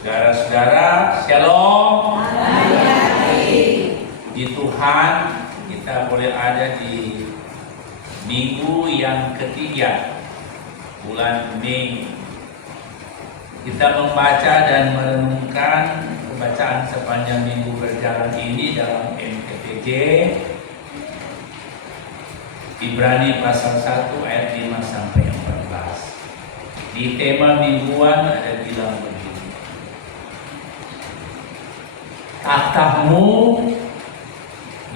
Saudara-saudara, shalom. Puji Tuhan, kita boleh ada di minggu yang ketiga bulan Mei. Kita membaca dan merenungkan pembacaan sepanjang minggu berjalan ini dalam MKTJ Ibrani pasal 1 ayat 5 sampai 14. Di tema mingguan ada bilang begini: takhtamu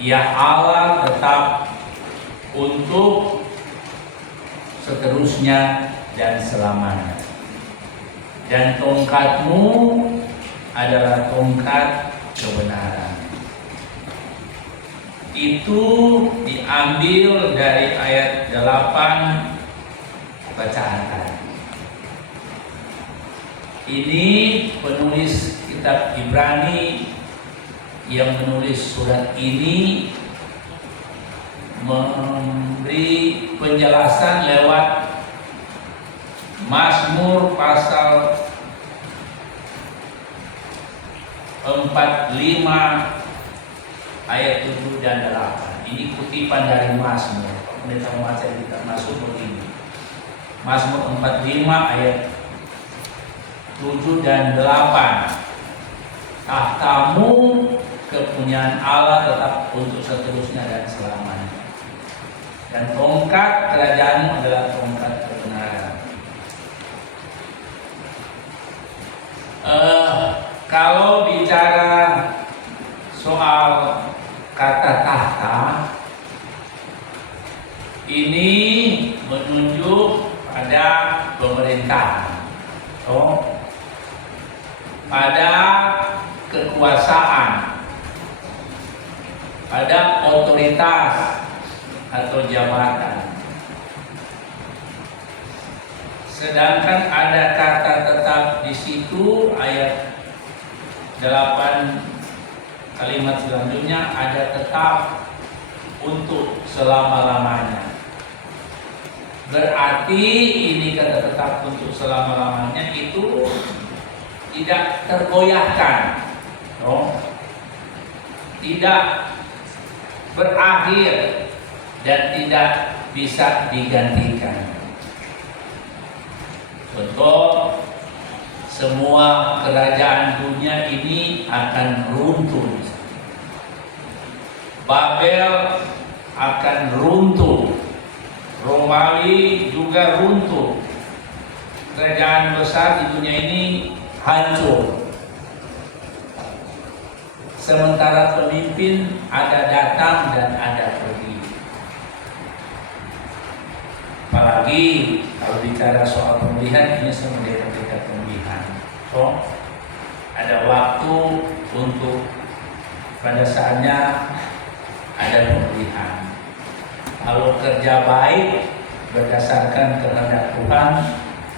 ya Allah tetap untuk seterusnya dan selamanya, dan tongkatmu adalah tongkat kebenaran. Itu diambil dari ayat 8 bacaan tadi. Ini penulis kitab Ibrani yang menulis surat ini memberi penjelasan lewat Mazmur pasal 45 ayat 7 dan 8. Ini kutipan dari Mazmur. Kita membaca di kitab Mazmur begini. Mazmur 45 ayat 7 dan 8. Tahtamu kepunyaan Allah tetap untuk seterusnya dan selamanya, dan tongkat kerajaanmu adalah tongkat kebenaran. Kalau bicara soal kata tahta, ini menunjuk pada pemerintahan, pada kekuasaan, pada otoritas atau jabatan. Sedangkan ada kata tetap di situ, ayat 8 kalimat selanjutnya ada tetap untuk selama-lamanya. Berarti ini kata tetap untuk selama-lamanya itu tidak tergoyahkan, tidak berakhir dan tidak bisa digantikan. Contoh, semua kerajaan dunia ini akan runtuh. Babel akan runtuh, Romawi juga runtuh. Kerajaan besar di dunia ini hancur. Sementara pemimpin ada datang dan ada pergi. Apalagi kalau bicara soal pemilihan, ini sebenarnya ketika pemilihan. Ada waktu untuk pada saatnya ada pemilihan. Kalau kerja baik berdasarkan kehendak Tuhan,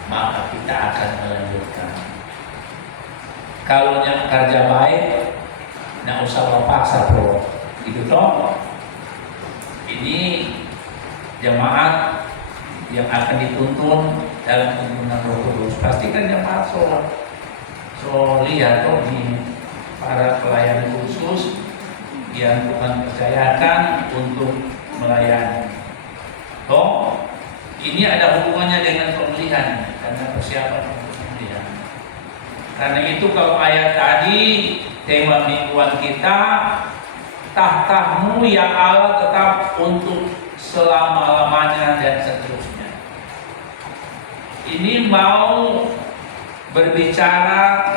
maka kita akan melanjutkan. Kalau yang kerja baik, nggak usah paksa bro, gitu toh. Ini jemaat yang akan dituntun dalam tuntunan Roh Kudus, pasti kan jemaat lihat toh di para pelayan khusus yang Tuhan percayakan untuk melayani. Toh, ini ada hubungannya dengan pemilihan, karena persiapan untuk pemilihan. Karena itu kalau ayat tadi tema mingguan kita, tahtamu ya Allah tetap untuk selama-lamanya dan seterusnya. Ini mau berbicara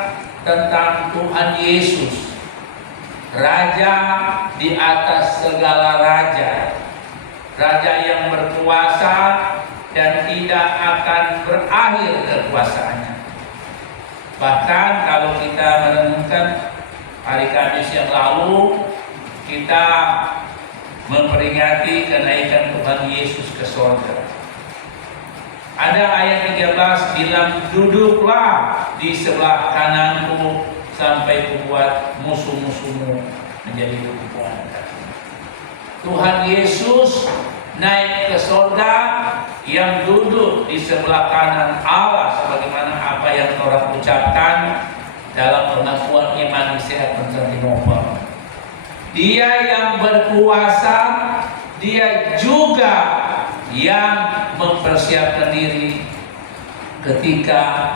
tentang Tuhan Yesus, Raja di atas segala raja, Raja yang berkuasa dan tidak akan berakhir kekuasaannya. Bahkan kalau kita merenungkan hari Kamis yang lalu, kita memperingati kenaikan Tuhan Yesus ke surga. Ada ayat 13 bilang, duduklah di sebelah kananku sampai kubuat musuh-musuhmu menjadi tumpuan kaki. Tuhan Yesus naik ke surga, yang duduk di sebelah kanan Allah, sebagaimana apa yang orang ucapkan dalam pengakuan iman di sehat Konstantinopel. Dia yang berkuasa, dia juga yang mempersiapkan diri ketika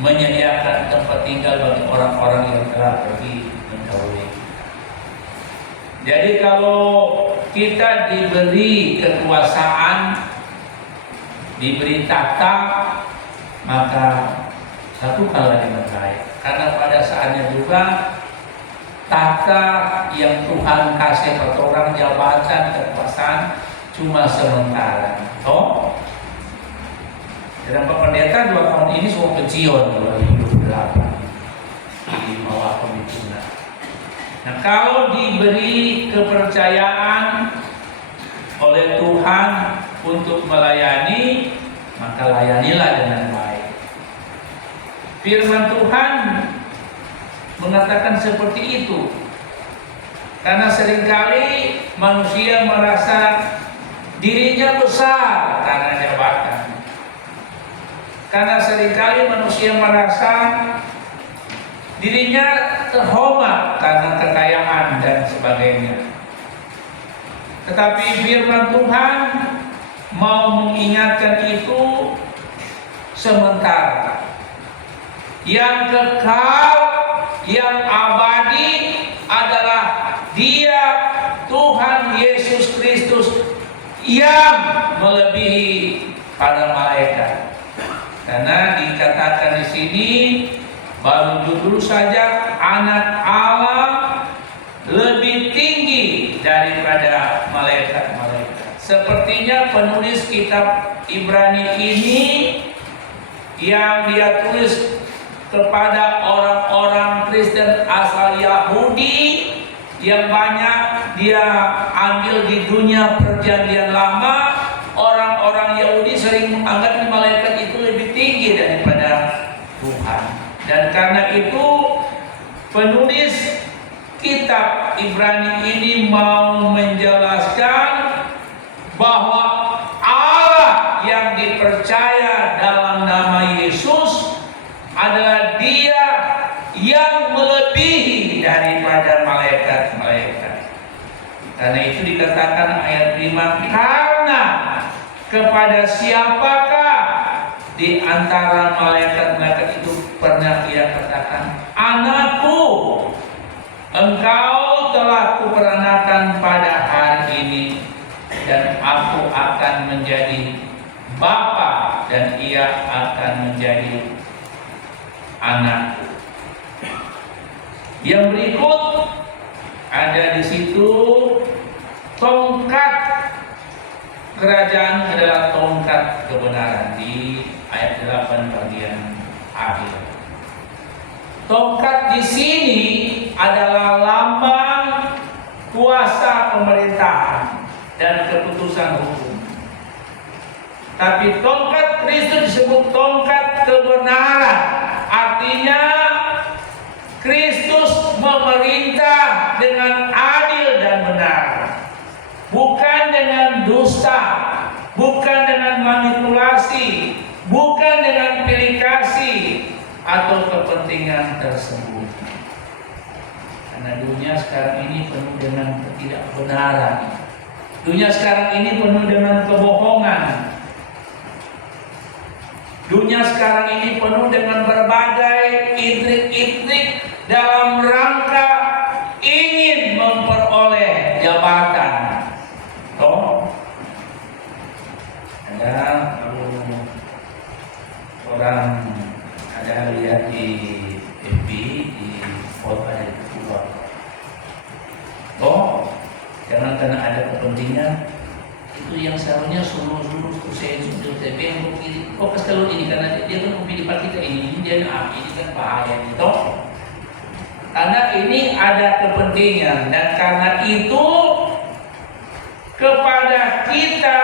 menyediakan tempat tinggal bagi orang-orang yang telah pergi mendahului. Jadi kalau kita diberi kekuasaan, diberi tahta, maka lakukanlah dengan baik. Karena pada saatnya juga tahta yang Tuhan kasih kepada orang, jabatan, kekuasaan cuma sementara. Toh, dan Pak Pendeta 2 tahun ini semua pensiun 2028 di bawah pemimpinnya. Nah, kalau diberi kepercayaan oleh Tuhan untuk melayani, maka layanilah dengan baik. Firman Tuhan mengatakan seperti itu. Karena seringkali manusia merasa dirinya besar karena jabatan. Karena seringkali manusia merasa dirinya terhormat karena kekayaan dan sebagainya. Tetapi firman Tuhan mau mengingatkan itu sementara. Yang kekal, yang abadi adalah Dia, Tuhan Yesus Kristus, yang melebihi para malaikat. Karena dikatakan di sini baru judul saja, anak Allah lebih tinggi daripada malaikat-malaikat. Sepertinya penulis kitab Ibrani ini yang dia tulis kepada orang-orang Kristen asal Yahudi yang banyak dia ambil di dunia perjanjian lama. Orang-orang Yahudi sering menganggap malaikat itu lebih tinggi daripada Tuhan. Dan karena itu penulis kitab Ibrani ini mau menjelaskan bahwa Allah yang dipercaya dalam nama Yesus adalah Dia yang melebihi daripada malaikat-malaikat. Karena itu dikatakan ayat 5, karena kepada siapakah di antara malaikat-malaikat itu pernah Ia katakan, anakku, engkau telah kuperanakan pada hari ini, dan aku akan menjadi bapa dan ia akan menjadi anakku. Yang berikut ada di situ, tongkat kerajaan adalah tongkat kebenaran di ayat 8 bagian akhir. Tongkat di sini adalah lambang kuasa pemerintahan dan keputusan hukum. Tapi tongkat Kristus disebut tongkat kebenaran. Artinya Kristus memerintah dengan adil dan benar, bukan dengan dusta, bukan dengan manipulasi, bukan dengan pilih kasih atau kepentingan tersebut. Karena dunia sekarang ini penuh dengan ketidakbenaran. Dunia sekarang ini penuh dengan kebohongan. Dunia sekarang ini penuh dengan berbagai intrik-intrik dalam rangka ingin memperoleh jabatan. Toh, ada orang ada lihat di FB di foto ada keluar. Toh, jangan karena ada kepentingan itu yang seharusnya suruh saya TP yang pilih fokus kalau ini karena dia tuh memilih partai ke ini dia ini kan bahaya gitu. Karena ini ada kepentingan dan karena itu kepada kita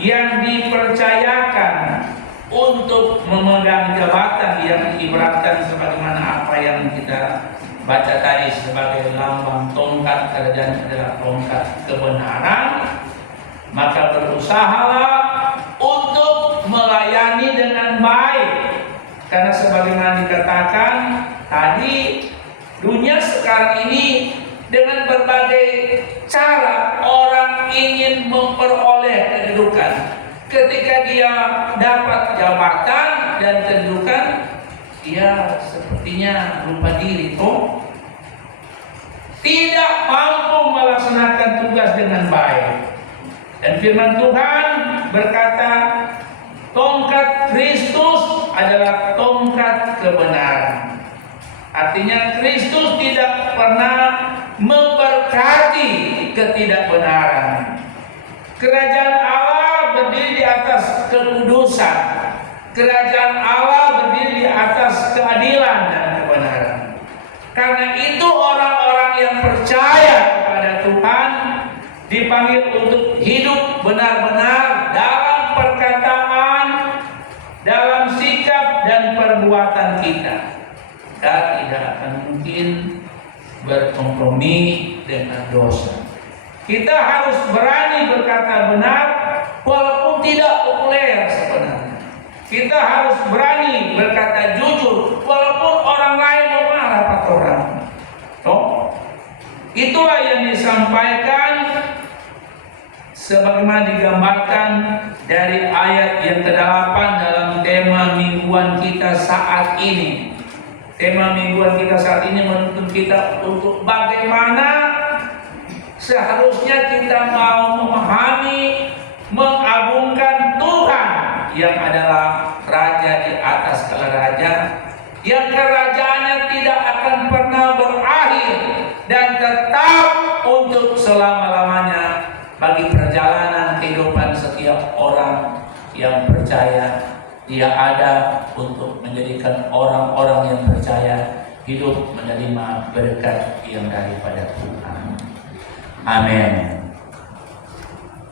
yang dipercayakan untuk memegang jabatan yang diibaratkan sebagaimana apa yang kita baca tadi sebagai lambang tongkat kerajaan adalah tongkat kebenaran, maka berusahalah untuk melayani dengan baik. Karena sebagaimana dikatakan Tadi dunia sekarang ini dengan berbagai cara orang ingin memperoleh kedudukan. Ketika dia dapat jabatan dan kedudukan, dia sepertinya lupa diri, tidak mampu melaksanakan tugas dengan baik. Dan firman Tuhan berkata, tongkat Kristus adalah tongkat kebenaran. Artinya Kristus tidak pernah memberkati ketidakbenaran. Kerajaan Allah berdiri di atas kekudusan. Kerajaan Allah berdiri di atas keadilan dan kebenaran. Karena itu orang-orang yang percaya kepada Tuhan dipanggil untuk hidup benar-benar dalam perkataan, dalam sikap dan perbuatan kita. Kita tidak akan mungkin berkompromi dengan dosa. Kita harus berani berkata benar walaupun tidak populer sebenarnya. Kita harus berani berkata jujur walaupun orang lain marah pada orang. Itulah yang disampaikan sebagaimana digambarkan dari ayat yang ke-8 dalam tema mingguan kita saat ini. Tema mingguan kita saat ini menuntun kita untuk bagaimana seharusnya kita mau memahami, mengagungkan Tuhan yang adalah Raja di atas segala raja, yang kerajaannya tidak akan pernah berakhir dan tetap untuk selama-lamanya bagi perjalanan kehidupan setiap orang yang percaya. Dia ada untuk menjadikan orang-orang yang percaya hidup menerima berkat yang daripada Tuhan. Amin.